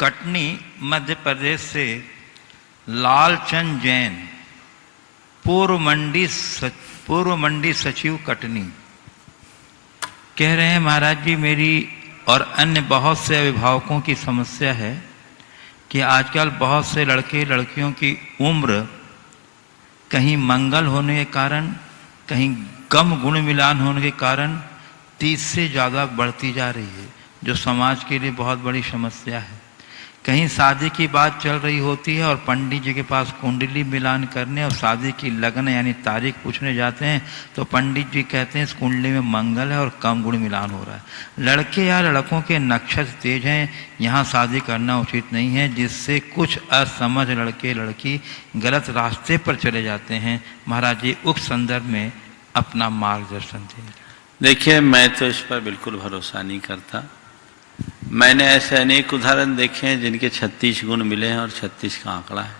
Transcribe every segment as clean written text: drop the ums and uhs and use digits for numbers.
कटनी मध्य प्रदेश से लालचंद जैन, पूर्व मंडी सचिव कटनी, कह रहे हैं महाराज जी मेरी और अन्य बहुत से अभिभावकों की समस्या है कि आजकल बहुत से लड़के लड़कियों की उम्र कहीं मंगल होने के कारण, कहीं गम गुण मिलान होने के कारण 30 से ज़्यादा बढ़ती जा रही है, जो समाज के लिए बहुत बड़ी समस्या है। कहीं शादी की बात चल रही होती है और पंडित जी के पास कुंडली मिलान करने और शादी की लगन यानी तारीख पूछने जाते हैं तो पंडित जी कहते हैं इस कुंडली में मंगल है और कम गुण मिलान हो रहा है। लड़के या लड़कों के नक्षत्र तेज हैं, यहाँ शादी करना उचित नहीं है, जिससे कुछ असमझ लड़के लड़की गलत रास्ते पर चले जाते हैं। महाराज जी उक्त संदर्भ में अपना मार्गदर्शन दें। देखिए, मैं तो इस पर बिल्कुल भरोसा नहीं करता। मैंने ऐसे अनेक उदाहरण देखे हैं जिनके 36 गुण मिले हैं और 36 का आंकड़ा है।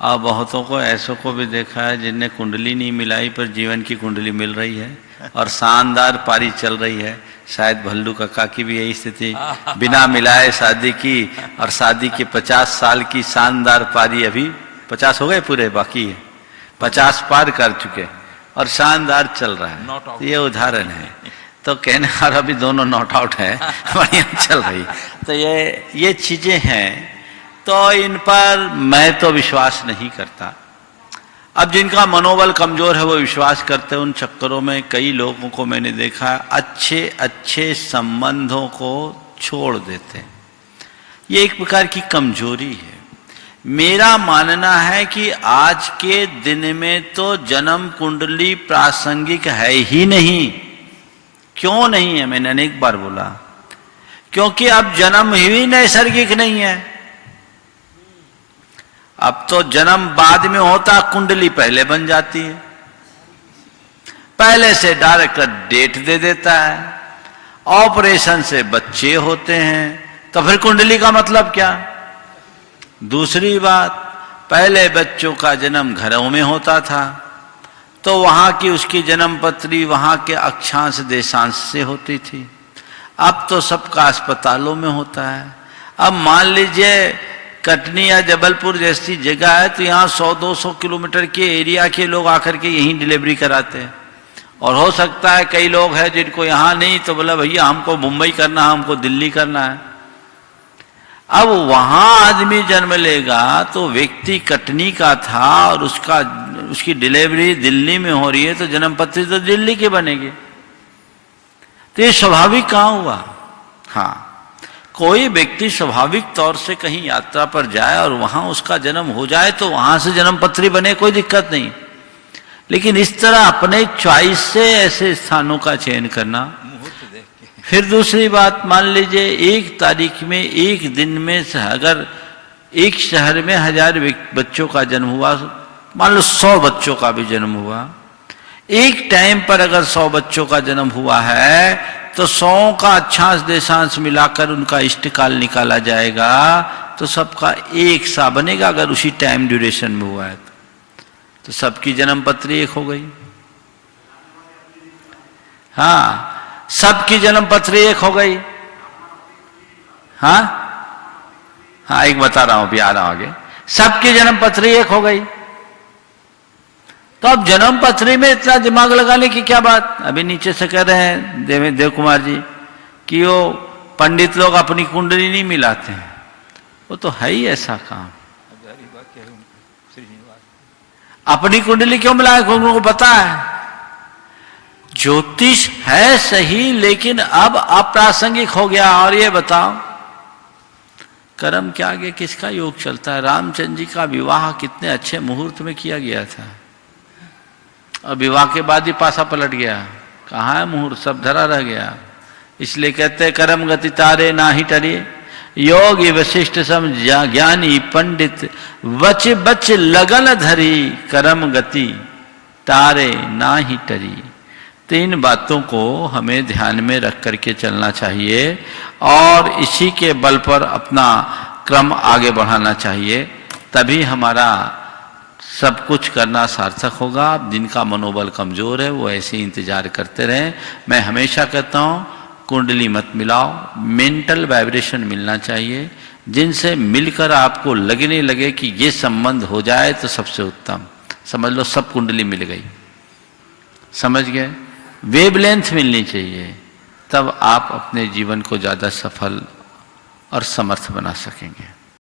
और बहुतों को ऐसों को भी देखा है जिनने कुंडली नहीं मिलाई पर जीवन की कुंडली मिल रही है और शानदार पारी चल रही है। शायद भल्लू काका की भी यही स्थिति, बिना मिलाए शादी की और शादी के 50 साल की शानदार पारी, अभी 50 हो गए पूरे, बाकी है 50 पार कर चुके और शानदार चल रहा है। ये उदाहरण है। तो कहने और अभी दोनों नॉट आउट है, बढ़िया चल रही। तो ये चीजें हैं, तो इन पर मैं तो विश्वास नहीं करता। अब जिनका मनोबल कमजोर है वो विश्वास करते हैं, उन चक्करों में कई लोगों को मैंने देखा है अच्छे अच्छे संबंधों को छोड़ देते हैं। ये एक प्रकार की कमजोरी है। मेरा मानना है कि आज के दिन में तो जन्म कुंडली प्रासंगिक है ही नहीं। क्यों नहीं है? मैंने अनेक बार बोला, क्योंकि अब जन्म ही नैसर्गिक नहीं है। अब तो जन्म बाद में होता, कुंडली पहले बन जाती है, पहले से डायरेक्ट डेट दे देता है, ऑपरेशन से बच्चे होते हैं, तो फिर कुंडली का मतलब क्या? दूसरी बात, पहले बच्चों का जन्म घरों में होता था तो वहां की उसकी जन्म पत्री वहां के अक्षांश देशांश से होती थी। अब तो सबका अस्पतालों में होता है। अब मान लीजिए कटनी या जबलपुर जैसी जगह है तो यहाँ 100-200 किलोमीटर के एरिया के लोग आकर के यहीं डिलीवरी कराते हैं। और हो सकता है कई लोग हैं जिनको यहाँ नहीं, तो बोला भैया हमको मुंबई करना है, हमको दिल्ली करना है। अब वहां आदमी जन्म लेगा तो व्यक्ति कटनी का था और उसकी डिलीवरी दिल्ली में हो रही है, तो जन्म पत्री तो दिल्ली की बनेगी। तो ये स्वाभाविक कहाँ हुआ? हाँ, कोई व्यक्ति स्वाभाविक तौर से कहीं यात्रा पर जाए और वहां उसका जन्म हो जाए तो वहां से जन्म पत्री बने, कोई दिक्कत नहीं। लेकिन इस तरह अपने चॉइस से ऐसे स्थानों का चयन करना। फिर दूसरी बात, मान लीजिए एक तारीख में, एक दिन में अगर एक शहर में 1000 बच्चों का जन्म हुआ, मान लो 100 बच्चों का भी जन्म हुआ, एक टाइम पर अगर 100 बच्चों का जन्म हुआ है तो 100 का अक्षांश देशांश मिलाकर उनका इष्टकाल निकाला जाएगा तो सबका एक सा बनेगा। अगर उसी टाइम ड्यूरेशन में हुआ है तो सबकी जन्म पत्री एक हो गई। हाँ, सबकी जन्म पत्री एक हो गई। हाँ हाँ, एक बता रहा हूं, अभी आ रहा हूं आगे। सबकी जन्म पत्री एक हो गई। तो अब जन्म पत्री में इतना दिमाग लगाने की क्या बात? अभी नीचे से कह रहे हैं देव कुमार जी कि वो पंडित लोग अपनी कुंडली नहीं मिलाते हैं। वो तो है ही ऐसा काम। अपनी कुंडली क्यों मिलाए? उनको पता है ज्योतिष है सही, लेकिन अब अप्रासंगिक हो गया। और ये बताओ, कर्म के आगे किसका योग चलता है? रामचंद्र जी का विवाह कितने अच्छे मुहूर्त में किया गया था और विवाह के बाद ही पासा पलट गया। कहाँ है मुहूर्त? सब धरा रह गया। इसलिए कहते हैं कर्म गति तारे ना ही टरे, योगी वशिष्ठ सम ज्ञानी पंडित, बच बच लगन धरी, कर्म गति तारे ना ही टरी। तो इन बातों को हमें ध्यान में रख करके चलना चाहिए और इसी के बल पर अपना क्रम आगे बढ़ाना चाहिए, तभी हमारा सब कुछ करना सार्थक होगा। जिनका मनोबल कमजोर है वो ऐसे ही इंतजार करते रहें। मैं हमेशा कहता हूँ कुंडली मत मिलाओ, मेंटल वाइब्रेशन मिलना चाहिए। जिनसे मिलकर आपको लगने लगे कि ये संबंध हो जाए तो सबसे उत्तम, समझ लो सब कुंडली मिल गई, समझ गए? वेवलेंथ मिलनी चाहिए, तब आप अपने जीवन को ज़्यादा सफल और समर्थ बना सकेंगे।